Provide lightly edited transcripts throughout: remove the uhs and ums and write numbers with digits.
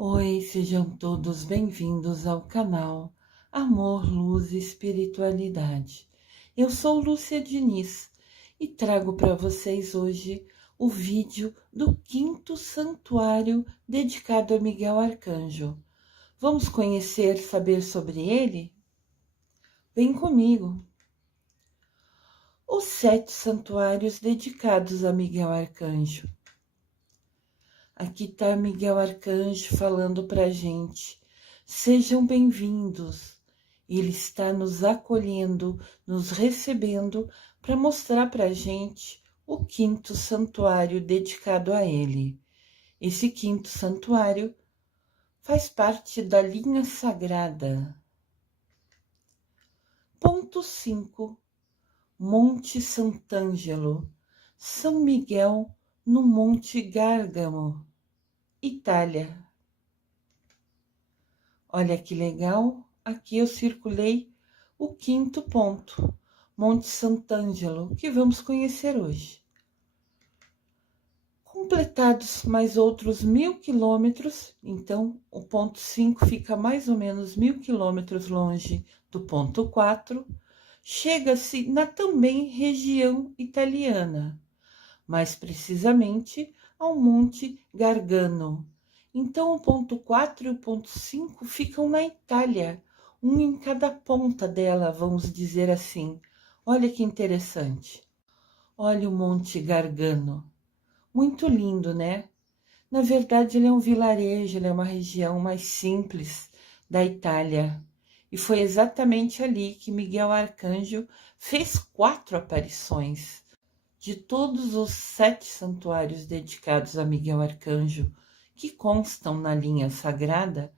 Oi, sejam todos bem-vindos ao canal Amor, Luz e Espiritualidade. Eu sou Lúcia Diniz e trago para vocês hoje o vídeo do quinto santuário dedicado a Miguel Arcanjo. Vamos conhecer, saber sobre ele? Vem comigo! Os 7 santuários dedicados a Miguel Arcanjo. Aqui está Miguel Arcanjo falando para a gente. Sejam bem-vindos. Ele está nos acolhendo, nos recebendo para mostrar para a gente o quinto santuário dedicado a ele. Esse quinto santuário faz parte da linha sagrada. Ponto 5. Monte Sant'Angelo, São Miguel no Monte Gárgamo, Itália. Olha que legal, aqui eu circulei o quinto ponto, Monte Sant'Angelo, que vamos conhecer hoje. Completados mais outros 1000 quilômetros, então o ponto 5 fica mais ou menos 1000 quilômetros longe do ponto 4, chega-se na também região italiana, mais precisamente ao Monte Gargano. Então, o ponto 4 e o ponto 5 ficam na Itália, um em cada ponta dela, vamos dizer assim. Olha que interessante. Olha o Monte Gargano. Muito lindo, né? Na verdade, ele é um vilarejo, ele é uma região mais simples da Itália. E foi exatamente ali que Miguel Arcanjo fez 4 aparições. De todos os 7 santuários dedicados a Miguel Arcanjo, que constam na linha sagrada,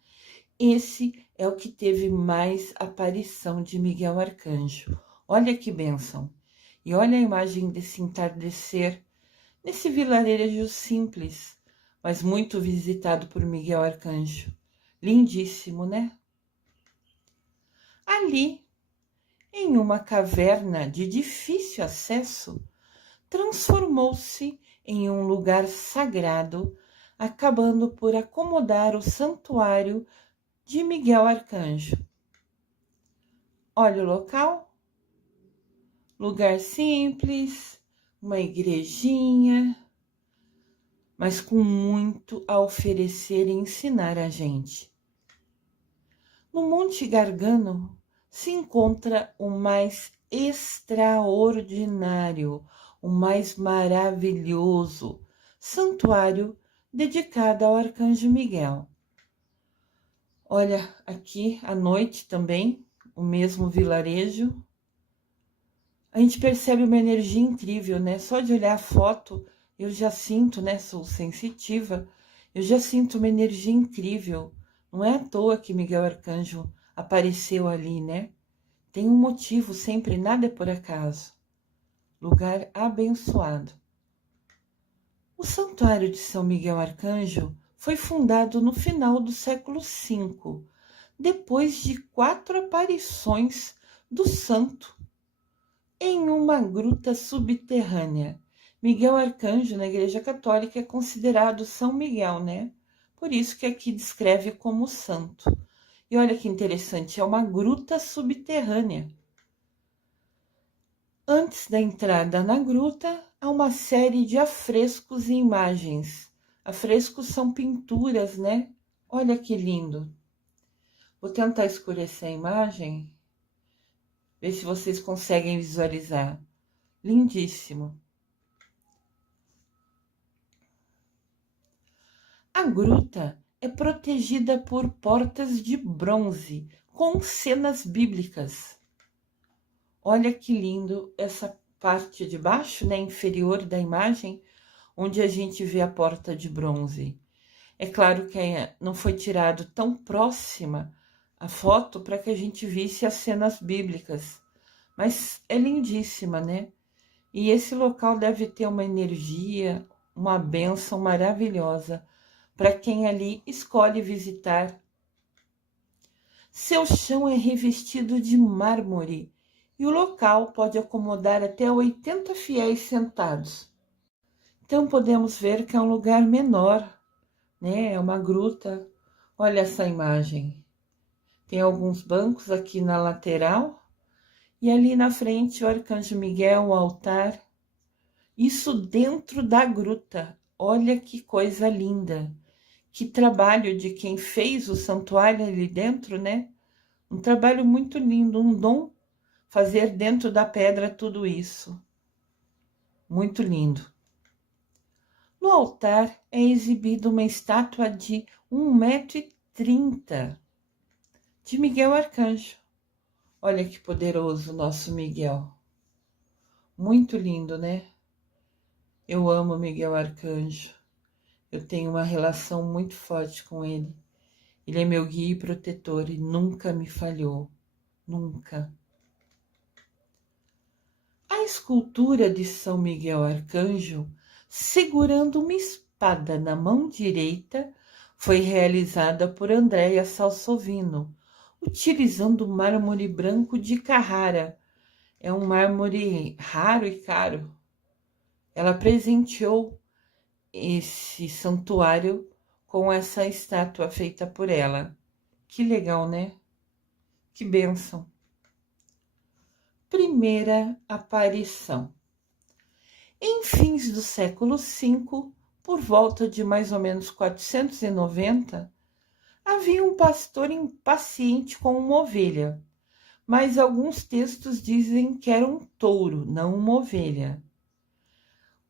esse é o que teve mais aparição de Miguel Arcanjo. Olha que bênção! E olha a imagem desse entardecer, nesse vilarejo simples, mas muito visitado por Miguel Arcanjo. Lindíssimo, né? Ali, em uma caverna de difícil acesso, transformou-se em um lugar sagrado, acabando por acomodar o santuário de Miguel Arcanjo. Olha o local, lugar simples, uma igrejinha, mas com muito a oferecer e ensinar a gente. No Monte Gargano se encontra o mais extraordinário, o mais maravilhoso santuário dedicado ao Arcanjo Miguel. Olha, aqui à noite também, o mesmo vilarejo. A gente percebe uma energia incrível, né? Só de olhar a foto, eu já sinto, né? Sou sensitiva, eu já sinto uma energia incrível. Não é à toa que Miguel Arcanjo apareceu ali, né? Tem um motivo sempre, nada é por acaso. Lugar abençoado. O Santuário de São Miguel Arcanjo foi fundado no final do século V, depois de 4 aparições do santo em uma gruta subterrânea. Miguel Arcanjo, na Igreja Católica, é considerado São Miguel, né? Por isso que aqui descreve como santo. E olha que interessante, é uma gruta subterrânea. Antes da entrada na gruta, há uma série de afrescos e imagens. Afrescos são pinturas, né? Olha que lindo. Vou tentar escurecer a imagem, ver se vocês conseguem visualizar. Lindíssimo. A gruta é protegida por portas de bronze com cenas bíblicas. Olha que lindo essa parte de baixo, né, inferior da imagem, onde a gente vê a porta de bronze. É claro que não foi tirado tão próxima a foto para que a gente visse as cenas bíblicas, mas é lindíssima, né? E esse local deve ter uma energia, uma bênção maravilhosa para quem ali escolhe visitar. Seu chão é revestido de mármore e o local pode acomodar até 80 fiéis sentados. Então podemos ver que é um lugar menor, né? É uma gruta, Olha essa imagem. Tem alguns bancos aqui na lateral e ali na frente o Arcanjo Miguel, o altar. Isso dentro da gruta. Olha que coisa linda. Que trabalho de quem fez o santuário ali dentro, né? Um trabalho muito lindo, um dom fazer dentro da pedra tudo isso. Muito lindo. No altar é exibida uma estátua de 1,30 m de Miguel Arcanjo. Olha que poderoso nosso Miguel. Muito lindo, né? Eu amo Miguel Arcanjo. Eu tenho uma relação muito forte com ele. Ele é meu guia e protetor e nunca me falhou. Nunca. A escultura de São Miguel Arcanjo, segurando uma espada na mão direita, foi realizada por Andréa Salsovino, utilizando mármore branco de Carrara. É um mármore raro e caro. Ela presenteou esse santuário com essa estátua feita por ela. Que legal, né? Que bênção. Primeira aparição. Em fins do século V, por volta de mais ou menos 490, havia um pastor impaciente com uma ovelha, mas alguns textos dizem que era um touro, não uma ovelha.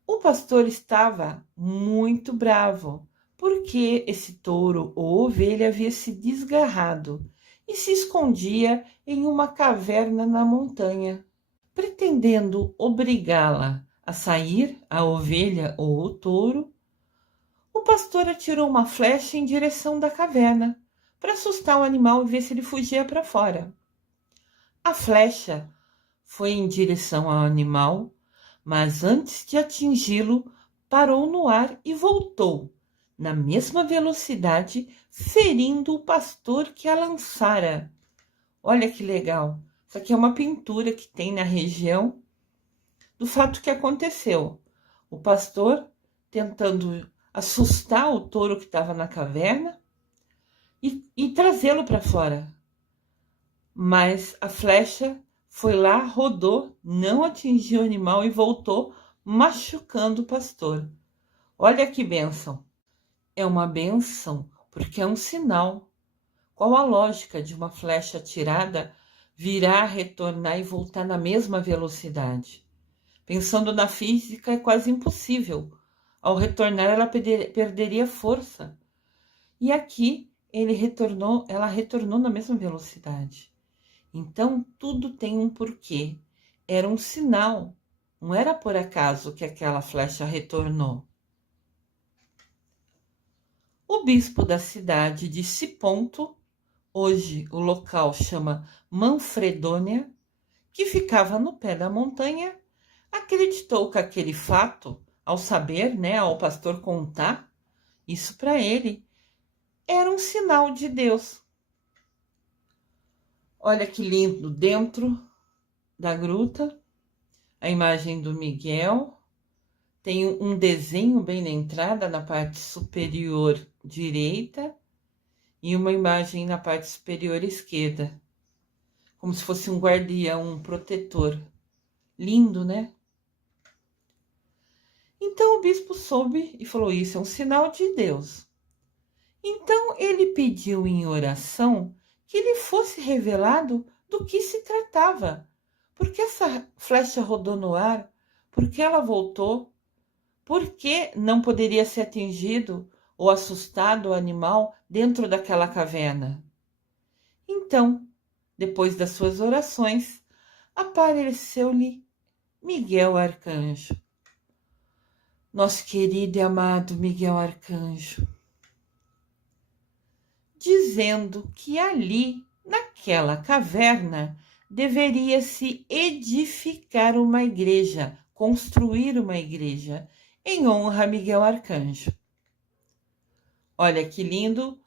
O pastor estava muito bravo, porque esse touro ou ovelha havia se desgarrado e se escondia em uma caverna na montanha. Pretendendo obrigá-la a sair, a ovelha ou o touro, o pastor atirou uma flecha em direção da caverna, para assustar o animal e ver se ele fugia para fora. A flecha foi em direção ao animal, mas antes de atingi-lo, parou no ar e voltou, na mesma velocidade, ferindo o pastor que a lançara. Olha que legal! Isso aqui é uma pintura que tem na região do fato que aconteceu. O pastor tentando assustar o touro que estava na caverna e trazê-lo para fora. Mas a flecha foi lá, rodou, não atingiu o animal e voltou, machucando o pastor. Olha que bênção! É uma bênção porque é um sinal. Qual a lógica de uma flecha atirada virar, retornar e voltar na mesma velocidade? Pensando na física, é quase impossível. Ao retornar, ela perderia força. E aqui ela retornou na mesma velocidade. Então, tudo tem um porquê. Era um sinal. Não era por acaso que aquela flecha retornou. O bispo da cidade de Siponto, hoje o local chama Manfredônia, que ficava no pé da montanha, acreditou que aquele fato, ao saber, ao pastor contar isso para ele, era um sinal de Deus. Olha que lindo, dentro da gruta, a imagem do Miguel. Tem um desenho bem na entrada, na parte superior direita, e uma imagem na parte superior esquerda, como se fosse um guardião, um protetor. Lindo, né? Então o bispo soube e falou: isso é um sinal de Deus. Então ele pediu em oração que lhe fosse revelado do que se tratava. Por que essa flecha rodou no ar? Por que ela voltou? Por que não poderia ser atingido ou assustado o animal dentro daquela caverna? Então, depois das suas orações, apareceu-lhe Miguel Arcanjo. Nosso querido e amado Miguel Arcanjo, dizendo que ali, naquela caverna, deveria se edificar uma igreja, construir uma igreja, em honra a Miguel Arcanjo. Olha que lindo!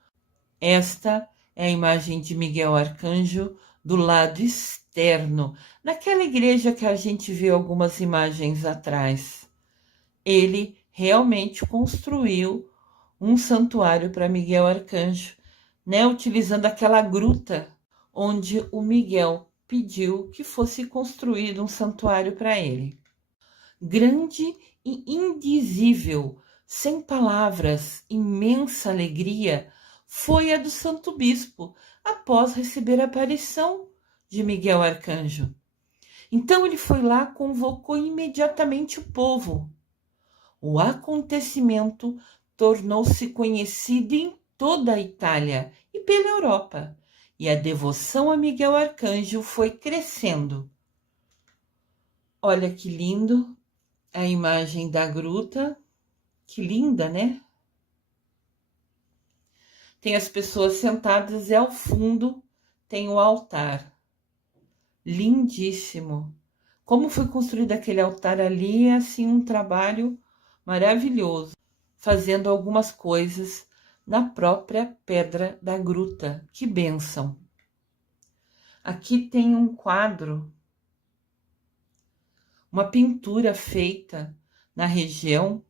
Esta é a imagem de Miguel Arcanjo do lado externo, naquela igreja que a gente viu algumas imagens atrás. Ele realmente construiu um santuário para Miguel Arcanjo né, utilizando aquela gruta onde o Miguel pediu que fosse construído um santuário para ele. Grande e indizível, sem palavras, imensa alegria foi a do Santo Bispo após receber a aparição de Miguel Arcanjo. Então ele foi lá, convocou imediatamente o povo. O acontecimento tornou-se conhecido em toda a Itália e pela Europa, e a devoção a Miguel Arcanjo foi crescendo. Olha que lindo a imagem da gruta, que linda, né? Tem as pessoas sentadas e ao fundo tem o altar. Lindíssimo. Como foi construído aquele altar ali, é assim um trabalho maravilhoso, fazendo algumas coisas na própria pedra da gruta. Que bênção! Aqui tem um quadro, uma pintura feita na região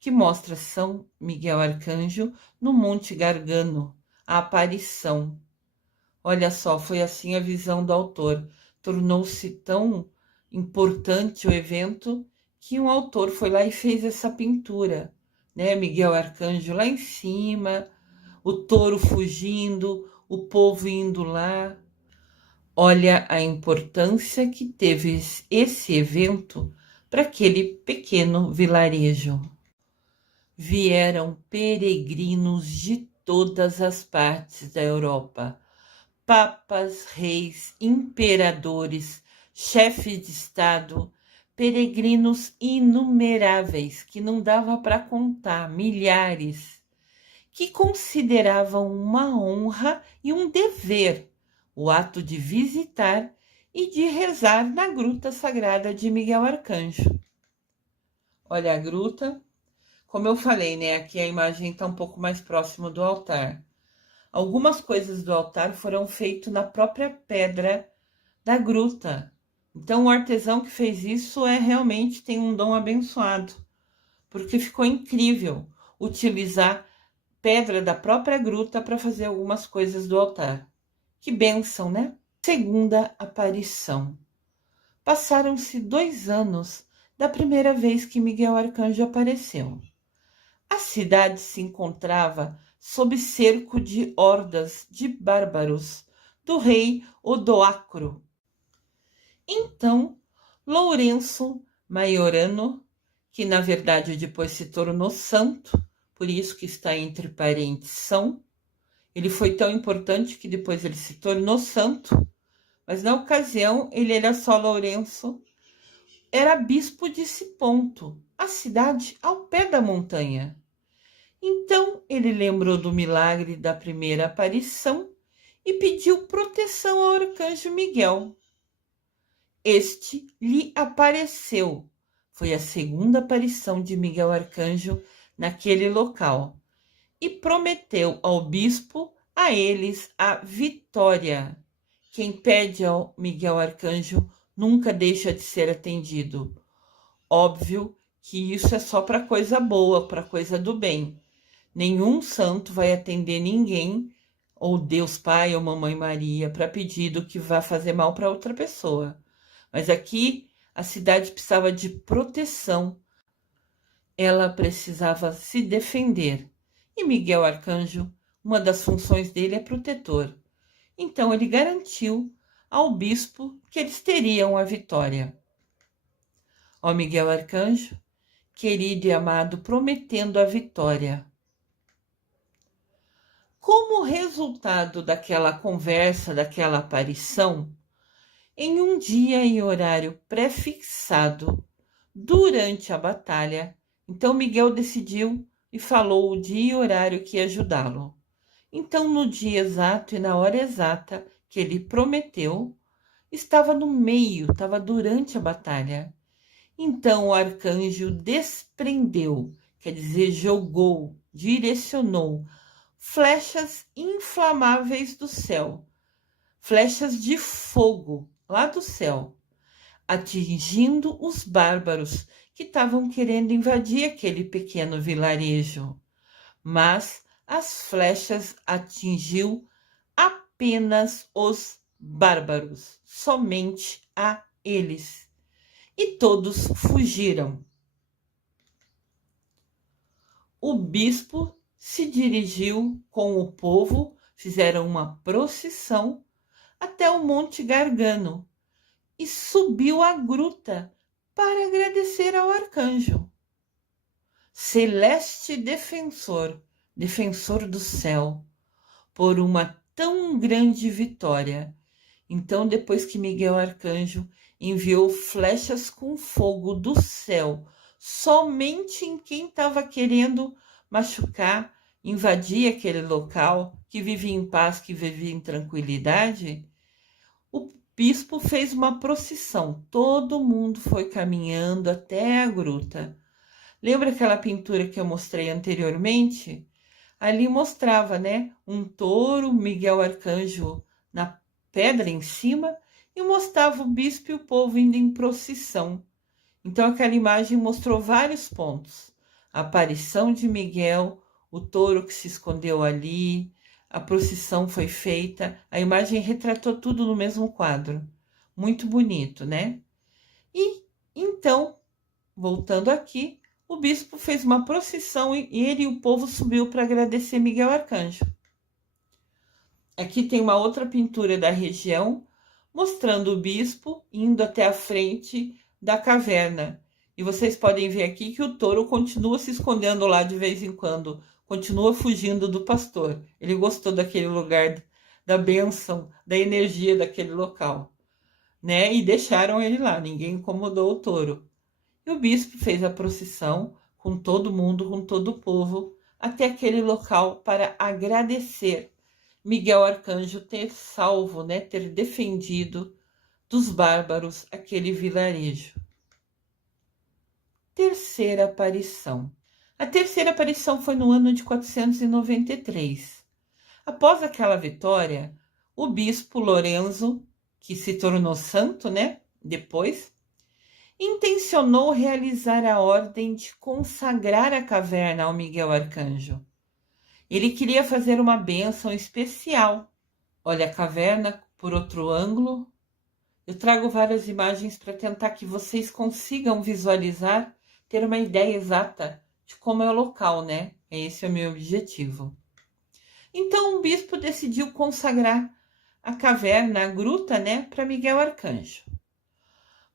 que mostra São Miguel Arcanjo no Monte Gargano, a aparição. Olha só, foi assim a visão do autor. Tornou-se tão importante o evento que um autor foi lá e fez essa pintura, né? Miguel Arcanjo lá em cima, o touro fugindo, o povo indo lá. Olha a importância que teve esse evento para aquele pequeno vilarejo. Vieram peregrinos de todas as partes da Europa, papas, reis, imperadores, chefes de estado, peregrinos inumeráveis, que não dava para contar, milhares, que consideravam uma honra e um dever o ato de visitar e de rezar na gruta sagrada de Miguel Arcanjo. Olha a gruta. Como eu falei, né? Aqui a imagem está um pouco mais próximo do altar. Algumas coisas do altar foram feitas na própria pedra da gruta. Então, o artesão que fez isso realmente tem um dom abençoado, porque ficou incrível utilizar pedra da própria gruta para fazer algumas coisas do altar. Que bênção, né? Segunda aparição. Passaram-se 2 anos da primeira vez que Miguel Arcanjo apareceu. A cidade se encontrava sob cerco de hordas de bárbaros do rei Odoacro. Então, Lourenço Maiorano, que na verdade depois se tornou santo, por isso que está entre parênteses São, ele foi tão importante que depois ele se tornou santo, mas na ocasião ele era só Lourenço, era bispo de Siponto, a cidade ao pé da montanha. Então ele lembrou do milagre da primeira aparição e pediu proteção ao arcanjo Miguel. Este lhe apareceu. Foi a segunda aparição de Miguel Arcanjo naquele local e prometeu ao bispo, a eles, a vitória. Quem pede ao Miguel Arcanjo nunca deixa de ser atendido. Óbvio que isso é só para coisa boa, para coisa do bem. Nenhum santo vai atender ninguém, ou Deus Pai ou Mamãe Maria, para pedido que vá fazer mal para outra pessoa. Mas aqui a cidade precisava de proteção. Ela precisava se defender. E Miguel Arcanjo, uma das funções dele é protetor. Então ele garantiu ao bispo que eles teriam a vitória. Ó Miguel Arcanjo, querido e amado, prometendo a vitória. Como resultado daquela conversa, daquela aparição, em um dia e horário pré-fixado, durante a batalha, então Miguel decidiu e falou o dia e horário que ia ajudá-lo. Então, no dia exato e na hora exata que ele prometeu, estava no meio, estava durante a batalha. Então o arcanjo desprendeu, quer dizer, jogou, direcionou flechas inflamáveis do céu, flechas de fogo lá do céu, atingindo os bárbaros que estavam querendo invadir aquele pequeno vilarejo. Mas as flechas atingiu apenas os bárbaros, somente a eles, e todos fugiram. O bispo se dirigiu com o povo, fizeram uma procissão até o Monte Gargano e subiu a gruta para agradecer ao arcanjo. Celeste defensor, defensor do céu, por uma tão grande vitória. Então, depois que Miguel Arcanjo enviou flechas com fogo do céu, somente em quem estava querendo machucar, invadir aquele local, que vivia em paz, que vivia em tranquilidade, o bispo fez uma procissão. Todo mundo foi caminhando até a gruta. Lembra aquela pintura que eu mostrei anteriormente? Ali mostrava, né, um touro, Miguel Arcanjo na pedra em cima, e mostrava o bispo e o povo indo em procissão. Então aquela imagem mostrou vários pontos. A aparição de Miguel, o touro que se escondeu ali, a procissão foi feita, a imagem retratou tudo no mesmo quadro. Muito bonito, né? E então, voltando aqui, o bispo fez uma procissão e ele e o povo subiu para agradecer Miguel Arcanjo. Aqui tem uma outra pintura da região, mostrando o bispo indo até a frente da caverna. E vocês podem ver aqui que o touro continua se escondendo lá de vez em quando, continua fugindo do pastor. Ele gostou daquele lugar, da bênção, da energia daquele local, né? E deixaram ele lá, ninguém incomodou o touro. E o bispo fez a procissão com todo mundo, com todo o povo, até aquele local para agradecer Miguel Arcanjo ter salvo, né, ter defendido dos bárbaros aquele vilarejo. Terceira aparição. A terceira aparição foi no ano de 493. Após aquela vitória, o bispo Lorenzo, que se tornou santo, né, depois, intencionou realizar a ordem de consagrar a caverna ao Miguel Arcanjo. Ele queria fazer uma bênção especial. Olha a caverna por outro ângulo. Eu trago várias imagens para tentar que vocês consigam visualizar, ter uma ideia exata de como é o local, né? Esse é o meu objetivo. Então o bispo decidiu consagrar a caverna, a gruta, né, para Miguel Arcanjo,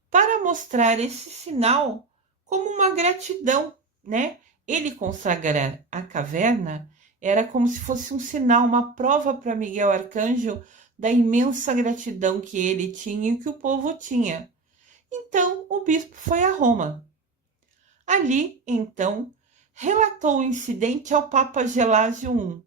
para mostrar esse sinal como uma gratidão, né? Ele consagrar a caverna era como se fosse um sinal, uma prova para Miguel Arcanjo da imensa gratidão que ele tinha e que o povo tinha. Então, o bispo foi a Roma. Ali, então, relatou o incidente ao Papa Gelásio I.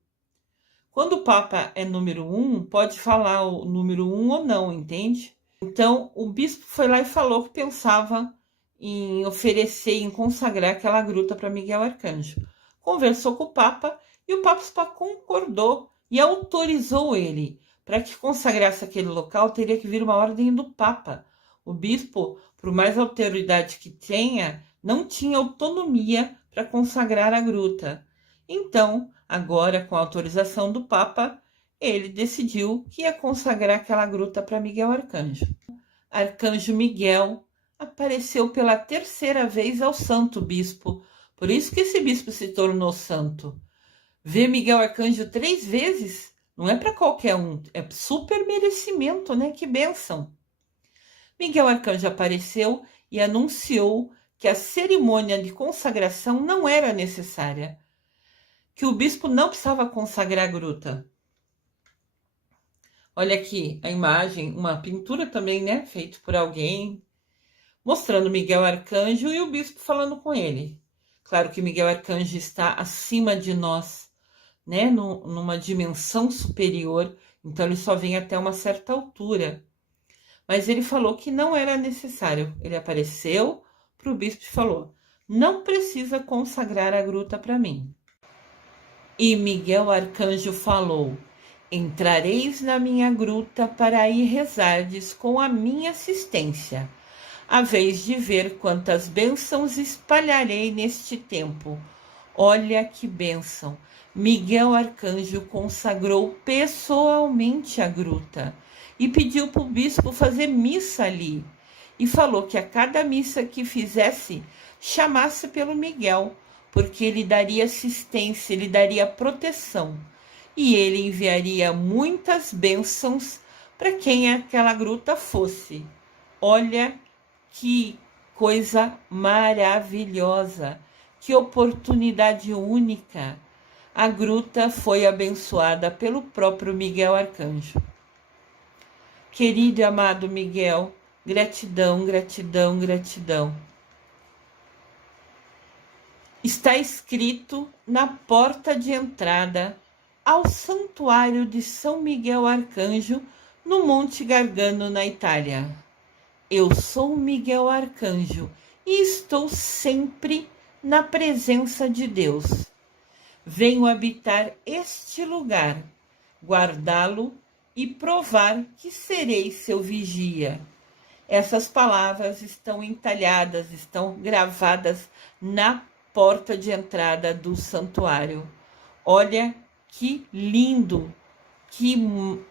Quando o Papa é número 1, pode falar o número 1 ou não, entende? Então, o bispo foi lá e falou que pensava em oferecer, em consagrar aquela gruta para Miguel Arcanjo. Conversou com o Papa e o Papa concordou e autorizou ele. Para que consagrasse aquele local, teria que vir uma ordem do Papa. O bispo, por mais autoridade que tenha, não tinha autonomia para consagrar a gruta. Então, agora, com a autorização do Papa, ele decidiu que ia consagrar aquela gruta para Miguel Arcanjo. Arcanjo Miguel apareceu pela terceira vez ao santo bispo. Por isso que esse bispo se tornou santo. Ver Miguel Arcanjo 3 vezes não é para qualquer um, é super merecimento, né? Que bênção! Miguel Arcanjo apareceu e anunciou que a cerimônia de consagração não era necessária, que o bispo não precisava consagrar a gruta. Olha aqui a imagem, uma pintura também, né? Feita por alguém, mostrando Miguel Arcanjo e o bispo falando com ele. Claro que Miguel Arcanjo está acima de nós, né? Numa dimensão superior, então ele só vem até uma certa altura. Mas ele falou que não era necessário. Ele apareceu para o bispo e falou: não precisa consagrar a gruta para mim. E Miguel Arcanjo falou: entrareis na minha gruta para ir rezardes com a minha assistência, a vez de ver quantas bênçãos espalharei neste tempo, Olha que bênção! Miguel Arcanjo consagrou pessoalmente a gruta e pediu para o bispo fazer missa ali. E falou que a cada missa que fizesse, chamasse pelo Miguel, porque ele daria assistência, ele daria proteção. E ele enviaria muitas bênçãos para quem aquela gruta fosse. Olha que coisa maravilhosa! Que oportunidade única! A gruta foi abençoada pelo próprio Miguel Arcanjo. Querido e amado Miguel, gratidão, gratidão, gratidão. Está escrito na porta de entrada ao Santuário de São Miguel Arcanjo, no Monte Gargano, na Itália. Eu sou Miguel Arcanjo e estou sempre na presença de Deus. Venho habitar este lugar, guardá-lo e provar que serei seu vigia. Essas palavras estão entalhadas, estão gravadas na porta de entrada do santuário. Olha que lindo, que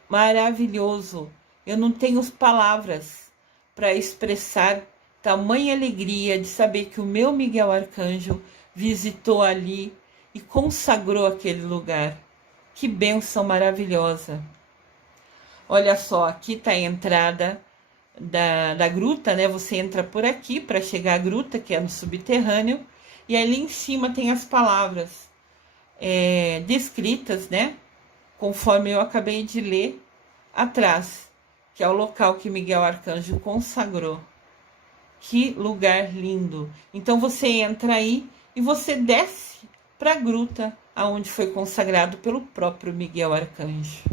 maravilhoso. Eu não tenho palavras para expressar tamanha alegria de saber que o meu Miguel Arcanjo visitou ali e consagrou aquele lugar. Que bênção maravilhosa! Olha só, aqui está a entrada da gruta, né? Você entra por aqui para chegar à gruta, que é no subterrâneo, e ali em cima tem as palavras descritas, né? Conforme eu acabei de ler atrás, que é o local que Miguel Arcanjo consagrou. Que lugar lindo! Então você entra aí e você desce para a gruta, aonde foi consagrado pelo próprio Miguel Arcanjo.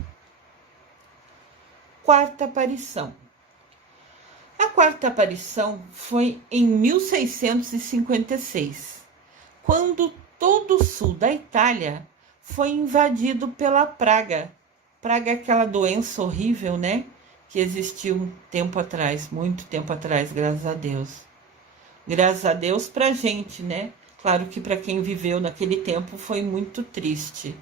Quarta aparição. A quarta aparição foi em 1656, quando todo o sul da Itália foi invadido pela praga. Praga é aquela doença horrível, né? Que existiu um tempo atrás, muito tempo atrás, graças a Deus. Graças a Deus pra gente, né? Claro que para quem viveu naquele tempo foi muito triste.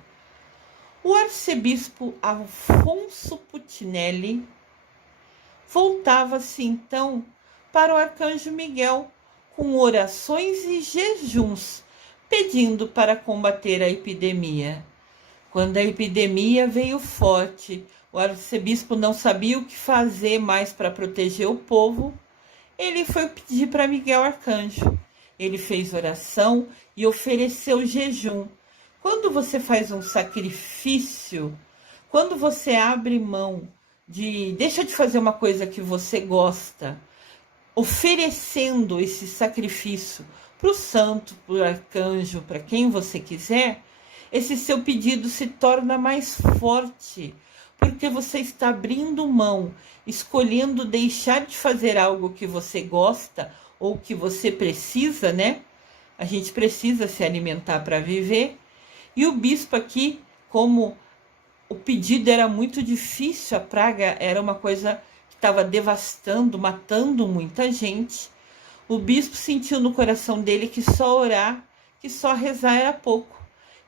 O arcebispo Afonso Putinelli voltava-se então para o arcanjo Miguel com orações e jejuns, pedindo para combater a epidemia. Quando a epidemia veio forte, o arcebispo não sabia o que fazer mais para proteger o povo. Ele foi pedir para Miguel Arcanjo. Ele fez oração e ofereceu jejum. Quando você faz um sacrifício, quando você abre mão deixa de fazer uma coisa que você gosta, oferecendo esse sacrifício para o santo, para o arcanjo, para quem você quiser, esse seu pedido se torna mais forte, porque você está abrindo mão, escolhendo deixar de fazer algo que você gosta ou que você precisa, né? A gente precisa se alimentar para viver. E o bispo aqui, como o pedido era muito difícil, a praga era uma coisa que estava devastando, matando muita gente, o bispo sentiu no coração dele que só orar, que só rezar era pouco.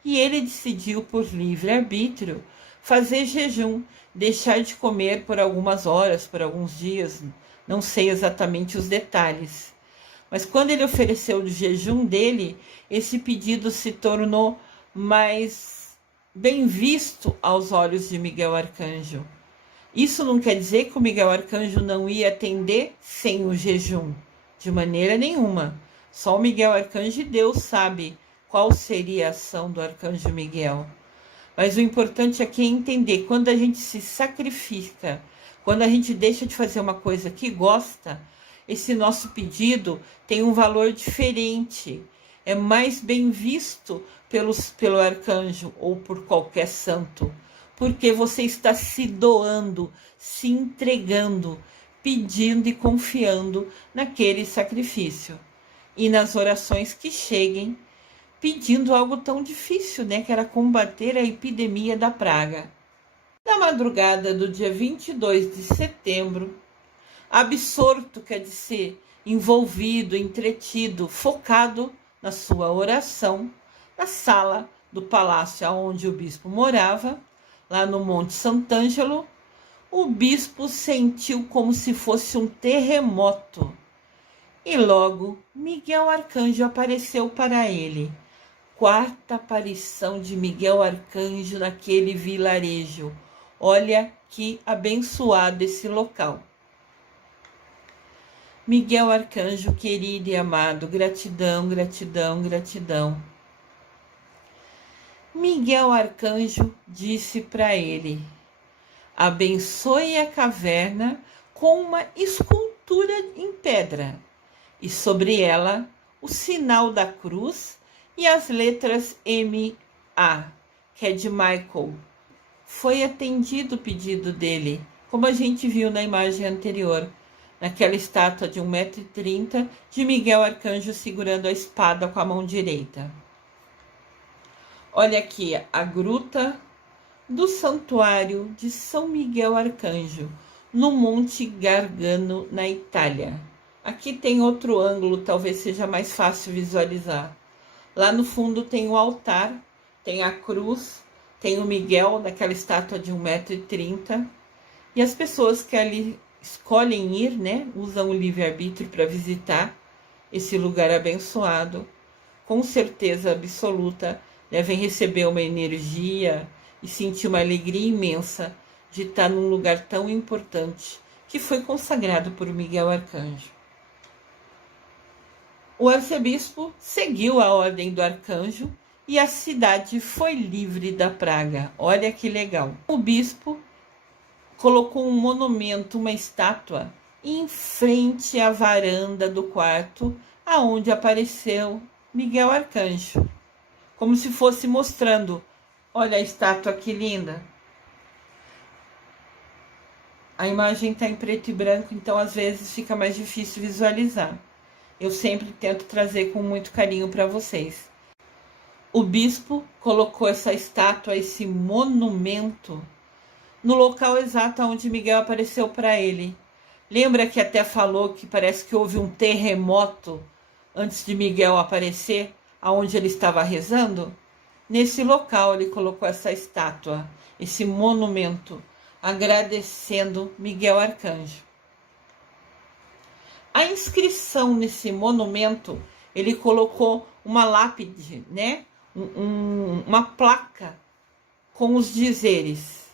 E ele decidiu, por livre-arbítrio, fazer jejum, deixar de comer por algumas horas, por alguns dias, não sei exatamente os detalhes. Mas quando ele ofereceu o jejum dele, esse pedido se tornou mais bem visto aos olhos de Miguel Arcanjo. Isso não quer dizer que o Miguel Arcanjo não ia atender sem o jejum, de maneira nenhuma. Só o Miguel Arcanjo e Deus sabe qual seria a ação do Arcanjo Miguel. Mas o importante aqui é entender, quando a gente se sacrifica, quando a gente deixa de fazer uma coisa que gosta, esse nosso pedido tem um valor diferente, é mais bem visto pelo arcanjo ou por qualquer santo, porque você está se doando, se entregando, pedindo e confiando naquele sacrifício. E nas orações que cheguem, pedindo algo tão difícil, né, que era combater a epidemia da praga. Na madrugada do dia 22 de setembro, absorto, quer dizer, envolvido, entretido, focado na sua oração, na sala do palácio onde o bispo morava, lá no Monte Sant'Angelo, o bispo sentiu como se fosse um terremoto. E logo Miguel Arcanjo apareceu para ele. Quarta aparição de Miguel Arcanjo naquele vilarejo. Olha que abençoado esse local. Miguel Arcanjo, querido e amado, gratidão, gratidão, gratidão. Miguel Arcanjo disse para ele: abençoe a caverna com uma escultura em pedra, e sobre ela o sinal da cruz e as letras M.A., que é de Michael. Foi atendido o pedido dele, como a gente viu na imagem anterior, naquela estátua de 1,30 m de Miguel Arcanjo segurando a espada com a mão direita. Olha aqui a gruta do Santuário de São Miguel Arcanjo, no Monte Gargano, na Itália. Aqui tem outro ângulo, talvez seja mais fácil visualizar. Lá no fundo tem o altar, tem a cruz, tem o Miguel naquela estátua de 1,30 m. E as pessoas que ali escolhem ir, né, usam o livre-arbítrio para visitar esse lugar abençoado, com certeza absoluta, devem receber uma energia e sentir uma alegria imensa de estar num lugar tão importante que foi consagrado por Miguel Arcanjo. O arcebispo seguiu a ordem do arcanjo e a cidade foi livre da praga. Olha que legal. O bispo colocou um monumento, uma estátua, em frente à varanda do quarto, aonde apareceu Miguel Arcanjo, como se fosse mostrando: olha a estátua que linda. A imagem está em preto e branco, então às vezes fica mais difícil visualizar. Eu sempre tento trazer com muito carinho para vocês. O bispo colocou essa estátua, esse monumento, no local exato onde Miguel apareceu para ele. Lembra que até falou que parece que houve um terremoto antes de Miguel aparecer, aonde ele estava rezando? Nesse local ele colocou essa estátua, esse monumento, agradecendo Miguel Arcanjo. A inscrição nesse monumento, ele colocou uma lápide, né? Uma placa com os dizeres: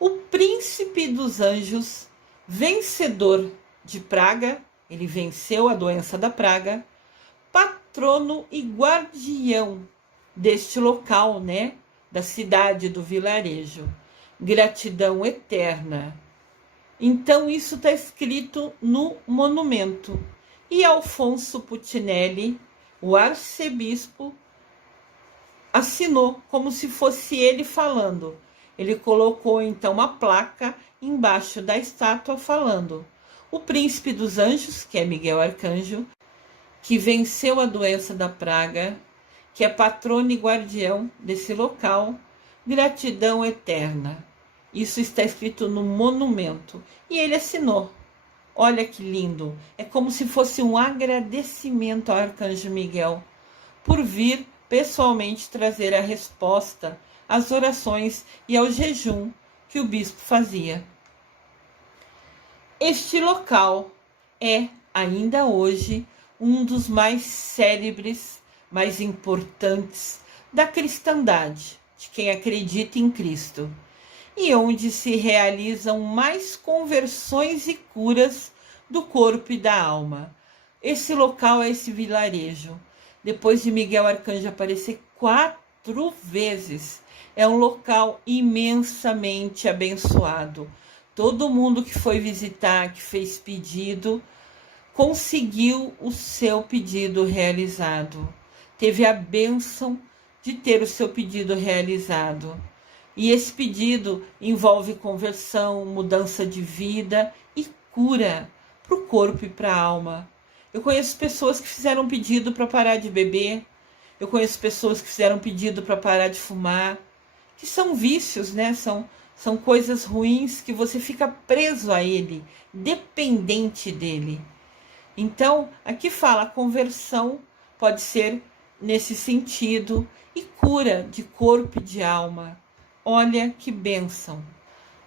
o príncipe dos anjos, vencedor de praga, ele venceu a doença da praga, patrono e guardião deste local, né? Da cidade, do vilarejo. Gratidão eterna. Então isso está escrito no monumento. E Alfonso Puccinelli, o arcebispo, assinou como se fosse ele falando. Ele colocou então uma placa embaixo da estátua falando: o príncipe dos anjos, que é Miguel Arcanjo, que venceu a doença da praga, que é patrono e guardião desse local, gratidão eterna. Isso está escrito no monumento. E ele assinou. Olha que lindo. É como se fosse um agradecimento ao Arcanjo Miguel por vir pessoalmente trazer a resposta às orações e ao jejum que o bispo fazia. Este local é, ainda hoje, um dos mais célebres, mais importantes da cristandade, de quem acredita em Cristo, e onde se realizam mais conversões e curas do corpo e da alma. Esse local é esse vilarejo. Depois de Miguel Arcanjo aparecer 4 vezes, é um local imensamente abençoado. Todo mundo que foi visitar, que fez pedido, conseguiu o seu pedido realizado. Teve a bênção de ter o seu pedido realizado. E esse pedido envolve conversão, mudança de vida e cura para o corpo e para a alma. Eu conheço pessoas que fizeram pedido para parar de beber. Eu conheço pessoas que fizeram pedido para parar de fumar. Que são vícios, né? São coisas ruins que você fica preso a ele, dependente dele. Então, aqui fala, a conversão pode ser nesse sentido e cura de corpo e de alma. Olha que bênção!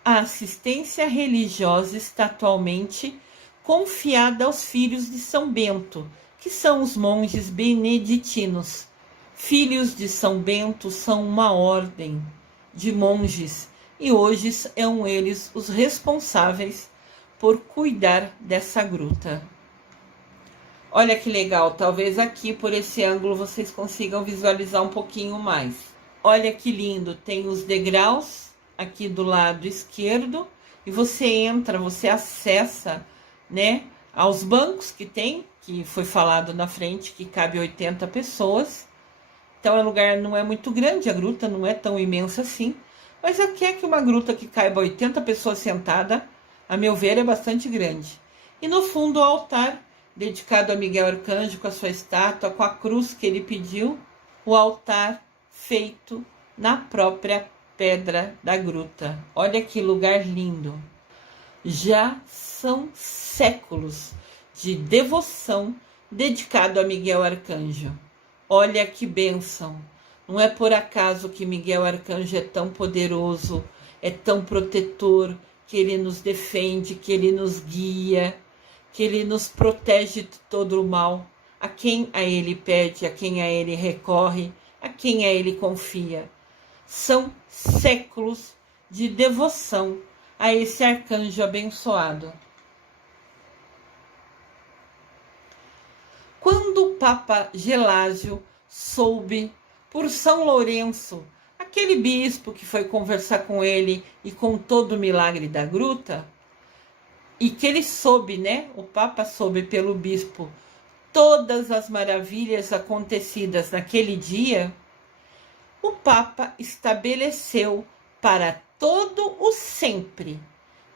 A assistência religiosa está atualmente confiada aos filhos de São Bento, que são os monges beneditinos. Filhos de São Bento são uma ordem de monges e hoje são eles os responsáveis por cuidar dessa gruta. Olha que legal, talvez aqui por esse ângulo vocês consigam visualizar um pouquinho mais. Olha que lindo, tem os degraus aqui do lado esquerdo e você entra, você acessa, né, aos bancos que tem, que foi falado na frente que cabe 80 pessoas. Então o lugar não é muito grande, a gruta não é tão imensa assim, mas aqui é que uma gruta que caiba 80 pessoas sentadas, a meu ver, é bastante grande. E no fundo o altar, dedicado a Miguel Arcanjo com a sua estátua, com a cruz que ele pediu, o altar feito na própria pedra da gruta. Olha que lugar lindo! Já são séculos de devoção dedicado a Miguel Arcanjo. Olha que bênção! Não é por acaso que Miguel Arcanjo é tão poderoso, é tão protetor, que ele nos defende, que ele nos guia, que ele nos protege de todo o mal. A quem a ele pede, a quem a ele recorre, a quem a ele confia. São séculos de devoção a esse arcanjo abençoado. Quando o Papa Gelásio soube por São Lourenço, aquele bispo que foi conversar com ele e contou do milagre da gruta, e que ele soube, né? O Papa soube pelo bispo todas as maravilhas acontecidas naquele dia, o Papa estabeleceu para todo o sempre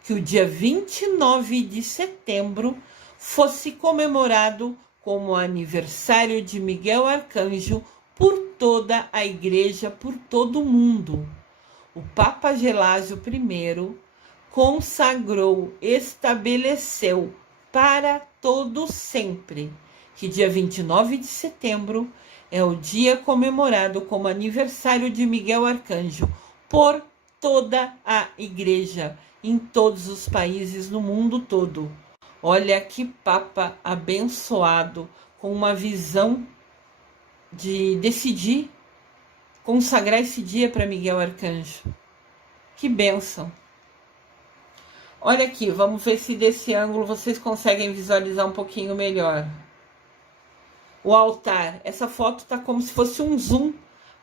que o dia 29 de setembro fosse comemorado como aniversário de Miguel Arcanjo por toda a Igreja, por todo o mundo. O Papa Gelásio I consagrou, estabeleceu para todo sempre que dia 29 de setembro é o dia comemorado como aniversário de Miguel Arcanjo por toda a Igreja, em todos os países no mundo todo. Olha que Papa abençoado, com uma visão de decidir consagrar esse dia para Miguel Arcanjo. Que bênção! Olha aqui, vamos ver se desse ângulo vocês conseguem visualizar um pouquinho melhor. O altar, essa foto tá como se fosse um zoom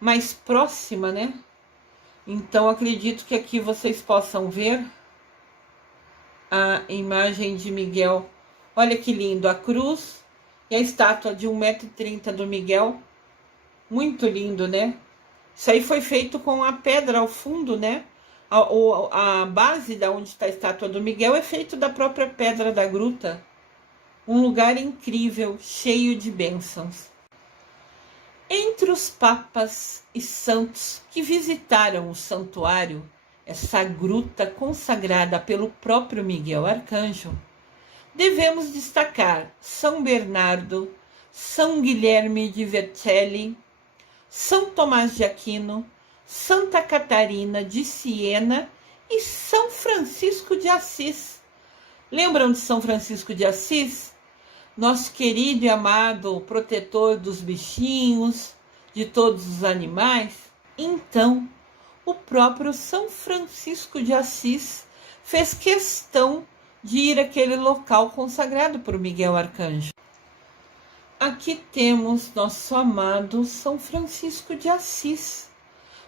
mais próxima, né? Então acredito que aqui vocês possam ver a imagem de Miguel. Olha que lindo, a cruz e a estátua de 1,30 m do Miguel. Muito lindo, né? Isso aí foi feito com a pedra ao fundo, né? A base da onde está a estátua do Miguel é feito da própria pedra da gruta. Um lugar incrível, cheio de bênçãos. Entre os papas e santos que visitaram o santuário, essa gruta consagrada pelo próprio Miguel Arcanjo, devemos destacar São Bernardo, São Guilherme de Vercelli, São Tomás de Aquino, Santa Catarina de Siena e São Francisco de Assis. Lembram de São Francisco de Assis? Nosso querido e amado protetor dos bichinhos, de todos os animais? Então, o próprio São Francisco de Assis fez questão de ir àquele local consagrado por Miguel Arcanjo. Aqui temos nosso amado São Francisco de Assis.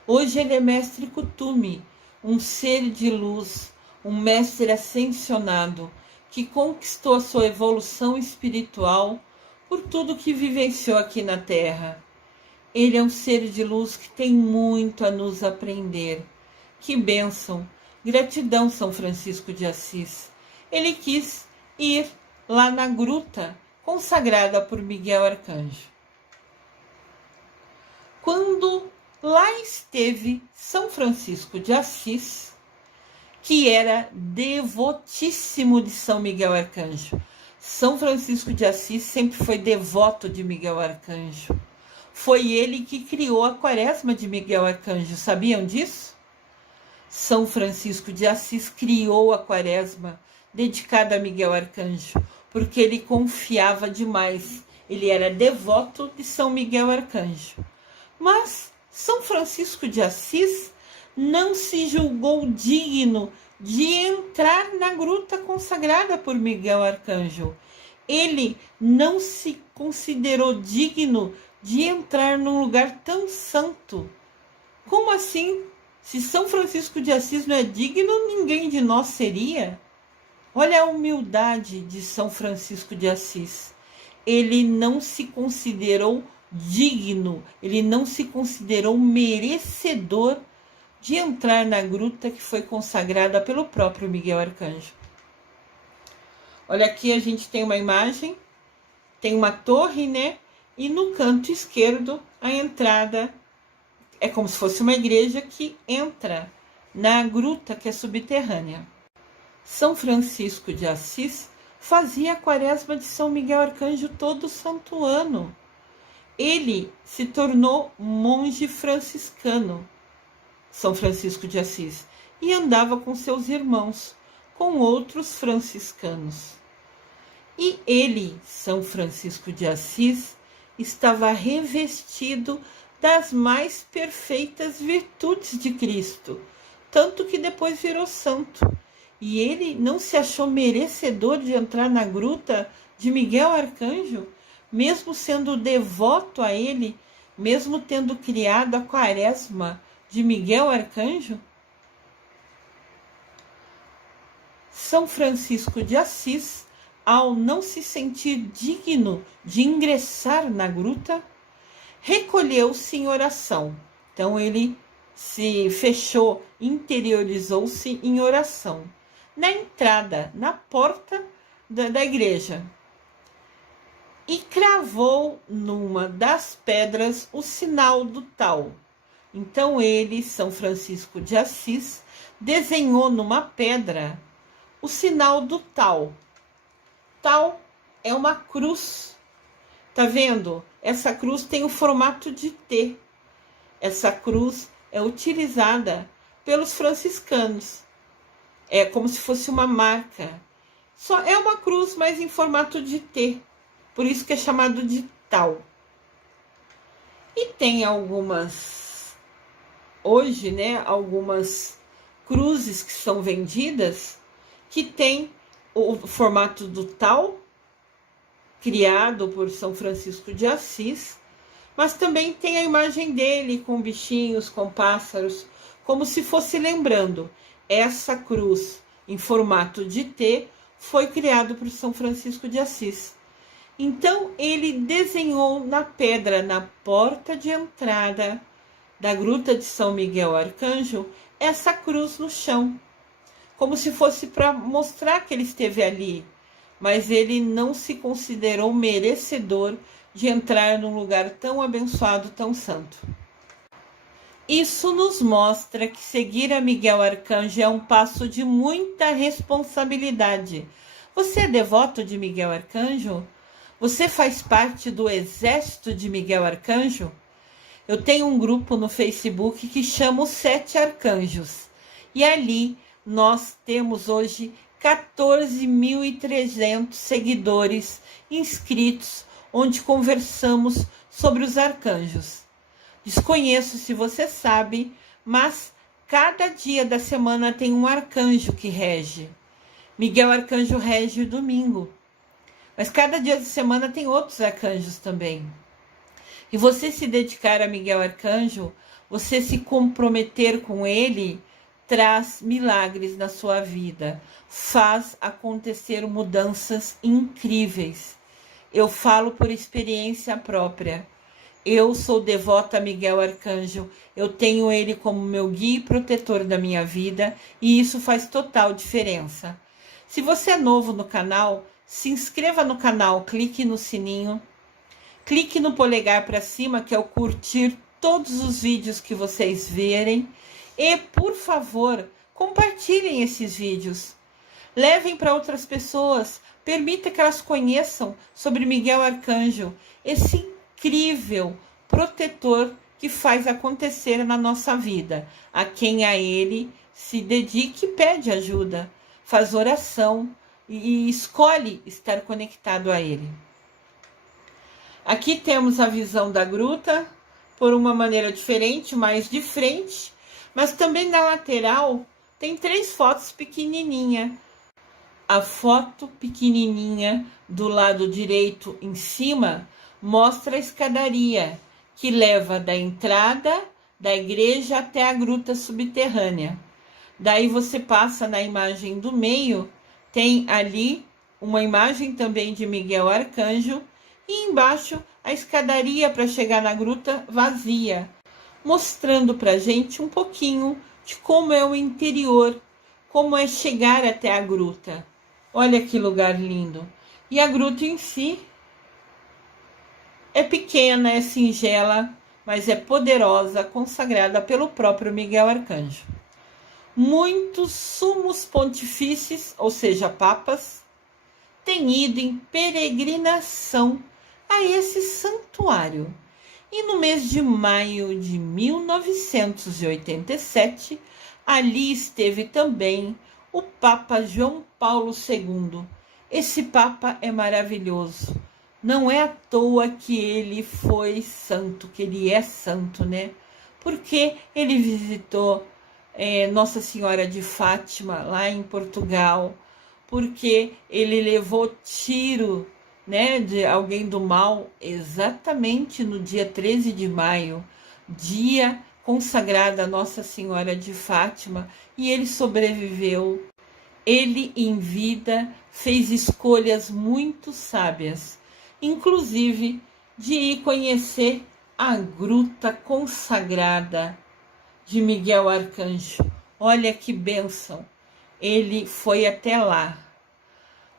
Hoje ele é mestre Kuthumi, um ser de luz, um mestre ascensionado, que conquistou a sua evolução espiritual por tudo que vivenciou aqui na Terra. Ele é um ser de luz que tem muito a nos aprender. Que bênção! Gratidão, São Francisco de Assis. Ele quis ir lá na gruta consagrada por Miguel Arcanjo. Quando lá esteve São Francisco de Assis, que era devotíssimo de São Miguel Arcanjo. São Francisco de Assis sempre foi devoto de Miguel Arcanjo. Foi ele que criou a Quaresma de Miguel Arcanjo. Sabiam disso? São Francisco de Assis criou a Quaresma dedicada a Miguel Arcanjo, porque ele confiava demais. Ele era devoto de São Miguel Arcanjo. Mas São Francisco de Assis não se julgou digno de entrar na gruta consagrada por Miguel Arcanjo. Ele não se considerou digno de entrar num lugar tão santo. Como assim? Se São Francisco de Assis não é digno, ninguém de nós seria. Olha a humildade de São Francisco de Assis. Ele não se considerou digno, ele não se considerou merecedor de entrar na gruta que foi consagrada pelo próprio Miguel Arcanjo. Olha, aqui a gente tem uma imagem, tem uma torre, né? E no canto esquerdo, a entrada é como se fosse uma igreja que entra na gruta que é subterrânea. São Francisco de Assis fazia a Quaresma de São Miguel Arcanjo todo santo ano. Ele se tornou monge franciscano, São Francisco de Assis, e andava com seus irmãos, com outros franciscanos. E ele, São Francisco de Assis, estava revestido das mais perfeitas virtudes de Cristo, tanto que depois virou santo. E ele não se achou merecedor de entrar na gruta de Miguel Arcanjo, mesmo sendo devoto a ele, mesmo tendo criado a Quaresma de Miguel Arcanjo? São Francisco de Assis, ao não se sentir digno de ingressar na gruta, recolheu-se em oração. Então ele se fechou, interiorizou-se em oração, na entrada, na porta da igreja, e cravou numa das pedras o sinal do tal. Então ele, São Francisco de Assis, desenhou numa pedra o sinal do tal. Tal é uma cruz. Tá vendo? Essa cruz tem o formato de T. Essa cruz é utilizada pelos franciscanos. É como se fosse uma marca. Só é uma cruz, mas em formato de T. Por isso que é chamado de tal. E tem hoje, né, algumas cruzes que são vendidas que tem o formato do tal, criado por São Francisco de Assis, mas também tem a imagem dele com bichinhos, com pássaros, como se fosse lembrando. Essa cruz em formato de T foi criado por São Francisco de Assis. Então ele desenhou na pedra, na porta de entrada da gruta de São Miguel Arcanjo, essa cruz no chão, como se fosse para mostrar que ele esteve ali, mas ele não se considerou merecedor de entrar num lugar tão abençoado, tão santo. Isso nos mostra que seguir a Miguel Arcanjo é um passo de muita responsabilidade. Você é devoto de Miguel Arcanjo? Você faz parte do exército de Miguel Arcanjo? Eu tenho um grupo no Facebook que chama os 7 Arcanjos. E ali nós temos hoje 14.300 seguidores inscritos, onde conversamos sobre os arcanjos. Desconheço se você sabe, mas cada dia da semana tem um arcanjo que rege. Miguel Arcanjo rege o domingo. Mas cada dia da semana tem outros arcanjos também. E você se dedicar a Miguel Arcanjo, você se comprometer com ele, traz milagres na sua vida. Faz acontecer mudanças incríveis. Eu falo por experiência própria. Eu sou devota a Miguel Arcanjo. Eu tenho ele como meu guia e protetor da minha vida. E isso faz total diferença. Se você é novo no canal, se inscreva no canal, clique no sininho. Clique no polegar para cima, que é o curtir todos os vídeos que vocês verem. E, por favor, compartilhem esses vídeos. Levem para outras pessoas. Permita que elas conheçam sobre Miguel Arcanjo, esse incrível protetor que faz acontecer na nossa vida. A quem a ele se dedique e pede ajuda, faz oração e escolhe estar conectado a ele. Aqui temos a visão da gruta por uma maneira diferente, mais de frente, mas também na lateral tem 3 fotos pequenininhas. A foto pequenininha do lado direito em cima mostra a escadaria que leva da entrada da igreja até a gruta subterrânea. Daí você passa na imagem do meio, tem ali uma imagem também de Miguel Arcanjo e embaixo a escadaria para chegar na gruta vazia, mostrando para a gente um pouquinho de como é o interior, como é chegar até a gruta. Olha que lugar lindo! E a gruta em si é pequena, é singela, mas é poderosa, consagrada pelo próprio Miguel Arcanjo. Muitos sumos pontifícios, ou seja, papas, têm ido em peregrinação a esse santuário. E no mês de maio de 1987, ali esteve também o Papa João Paulo II. Esse Papa é maravilhoso. Não é à toa que ele foi santo, que ele é santo, né? Porque ele visitou Nossa Senhora de Fátima, lá em Portugal, porque ele levou tiro, né, de alguém do mal, exatamente no dia 13 de maio, dia consagrado a Nossa Senhora de Fátima, e ele sobreviveu. Ele, em vida, fez escolhas muito sábias, inclusive de ir conhecer a gruta consagrada de Miguel Arcanjo. Olha que bênção! Ele foi até lá.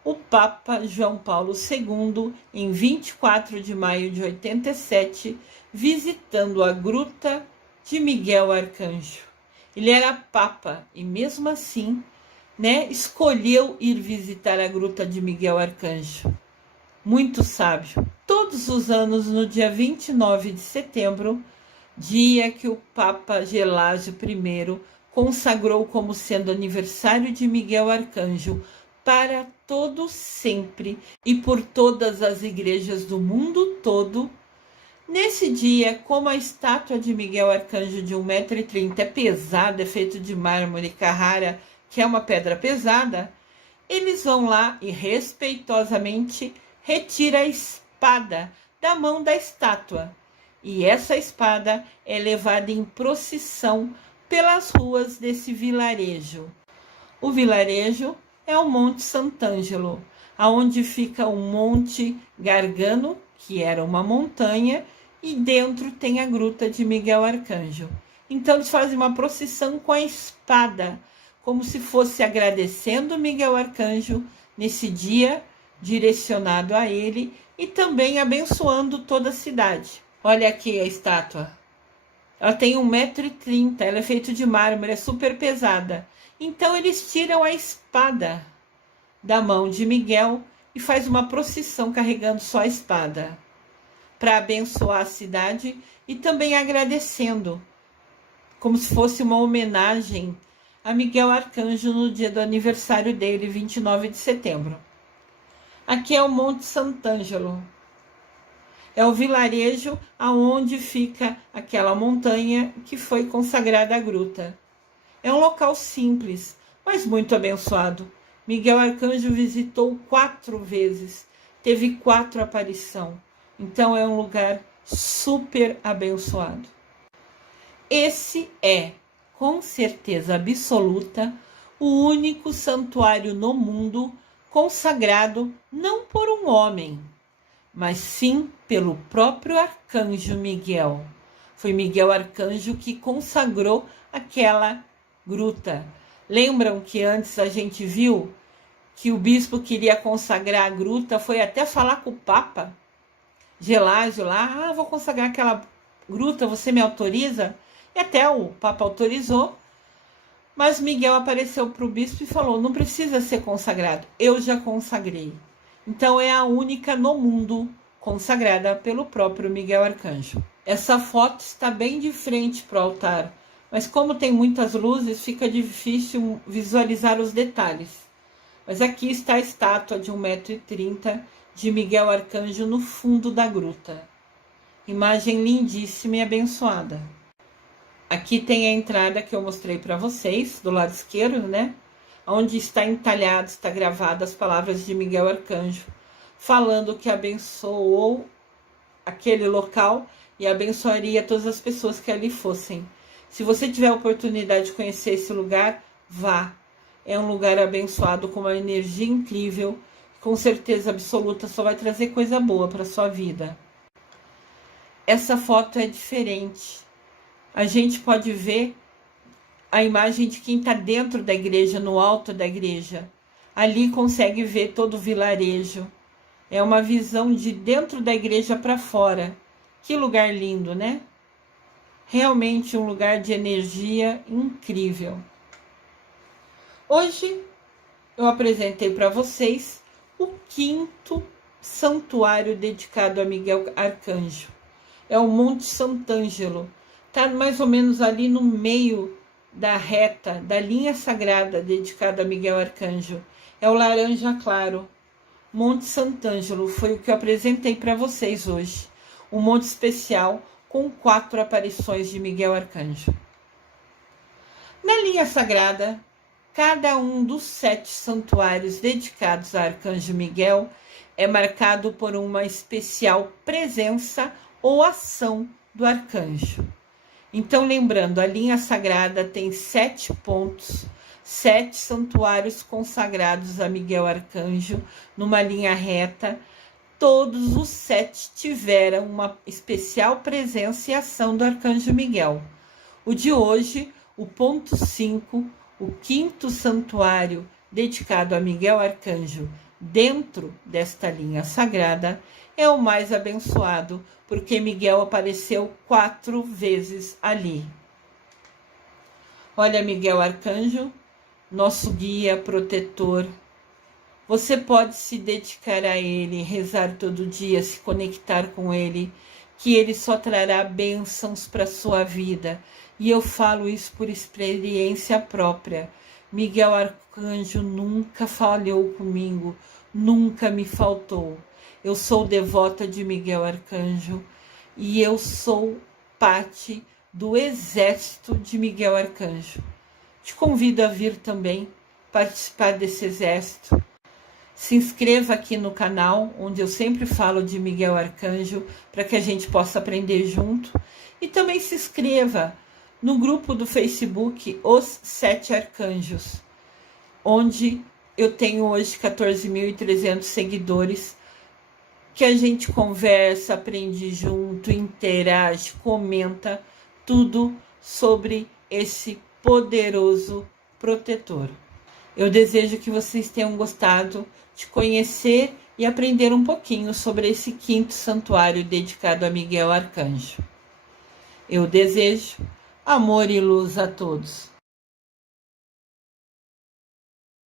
O Papa João Paulo II, em 24 de maio de 87, visitando a gruta de Miguel Arcanjo. Ele era Papa e mesmo assim, né, escolheu ir visitar a gruta de Miguel Arcanjo. Muito sábio. Todos os anos, no dia 29 de setembro, dia que o Papa Gelásio I consagrou como sendo aniversário de Miguel Arcanjo para todo sempre e por todas as igrejas do mundo todo. Nesse dia, como a estátua de Miguel Arcanjo de 1,30 m é pesada, é feito de mármore Carrara, que é uma pedra pesada, eles vão lá e respeitosamente retira a espada da mão da estátua. E essa espada é levada em procissão pelas ruas desse vilarejo. O vilarejo é o Monte Sant'Angelo, aonde fica o Monte Gargano, que era uma montanha, e dentro tem a gruta de Miguel Arcanjo. Então eles fazem uma procissão com a espada, como se fosse agradecendo Miguel Arcanjo nesse dia direcionado a ele e também abençoando toda a cidade. Olha aqui a estátua. Ela tem 1,30 m, ela é feita de mármore, é super pesada. Então eles tiram a espada da mão de Miguel e faz uma procissão carregando só a espada, para abençoar a cidade e também agradecendo, como se fosse uma homenagem a Miguel Arcanjo no dia do aniversário dele, 29 de setembro. Aqui é o Monte Sant'Angelo. É o vilarejo aonde fica aquela montanha que foi consagrada à gruta. É um local simples, mas muito abençoado. Miguel Arcanjo visitou 4 vezes, teve 4 aparições. Então é um lugar super abençoado. Esse é, com certeza absoluta, o único santuário no mundo consagrado não por um homem, mas sim pelo próprio Arcanjo Miguel. Foi Miguel Arcanjo que consagrou aquela gruta. Lembram que antes a gente viu que o bispo queria consagrar a gruta, foi até falar com o Papa Gelásio lá, vou consagrar aquela gruta, você me autoriza? E até o Papa autorizou, mas Miguel apareceu para o bispo e falou, não precisa ser consagrado, eu já consagrei. Então é a única no mundo consagrada pelo próprio Miguel Arcanjo. Essa foto está bem de frente para o altar, mas como tem muitas luzes, fica difícil visualizar os detalhes. Mas aqui está a estátua de 1,30 m de Miguel Arcanjo no fundo da gruta. Imagem lindíssima e abençoada. Aqui tem a entrada que eu mostrei para vocês, do lado esquerdo, né? Onde está entalhado, está gravado as palavras de Miguel Arcanjo, falando que abençoou aquele local e abençoaria todas as pessoas que ali fossem. Se você tiver a oportunidade de conhecer esse lugar, vá. É um lugar abençoado com uma energia incrível, com certeza absoluta só vai trazer coisa boa para sua vida. Essa foto é diferente. A gente pode ver a imagem de quem está dentro da igreja, no alto da igreja. Ali consegue ver todo o vilarejo. É uma visão de dentro da igreja para fora. Que lugar lindo, né? Realmente um lugar de energia incrível. Hoje eu apresentei para vocês o 5º santuário dedicado a Miguel Arcanjo. É o Monte Sant'Angelo. Está mais ou menos ali no meio da reta, da linha sagrada dedicada a Miguel Arcanjo. É o laranja claro. Monte Sant'Angelo foi o que eu apresentei para vocês hoje. Um monte especial com 4 aparições de Miguel Arcanjo. Na linha sagrada, cada um dos 7 santuários dedicados a Arcanjo Miguel é marcado por uma especial presença ou ação do arcanjo. Então, lembrando, a linha sagrada tem 7 pontos, 7 santuários consagrados a Miguel Arcanjo, numa linha reta. Todos os 7 tiveram uma especial presença e ação do Arcanjo Miguel. O de hoje, o ponto 5, o 5º santuário dedicado a Miguel Arcanjo dentro desta linha sagrada, é o mais abençoado, porque Miguel apareceu 4 vezes ali. Olha, Miguel Arcanjo, nosso guia protetor. Você pode se dedicar a ele, rezar todo dia, se conectar com ele, que ele só trará bênçãos para a sua vida. E eu falo isso por experiência própria. Miguel Arcanjo nunca falhou comigo, nunca me faltou. Eu sou devota de Miguel Arcanjo e eu sou parte do exército de Miguel Arcanjo. Te convido a vir também participar desse exército. Se inscreva aqui no canal, onde eu sempre falo de Miguel Arcanjo, para que a gente possa aprender junto. E também se inscreva no grupo do Facebook Os 7 Arcanjos, onde eu tenho hoje 14.300 seguidores, que a gente conversa, aprende junto, interage, comenta tudo sobre esse poderoso protetor. Eu desejo que vocês tenham gostado de conhecer e aprender um pouquinho sobre esse 5º santuário dedicado a Miguel Arcanjo. Eu desejo amor e luz a todos.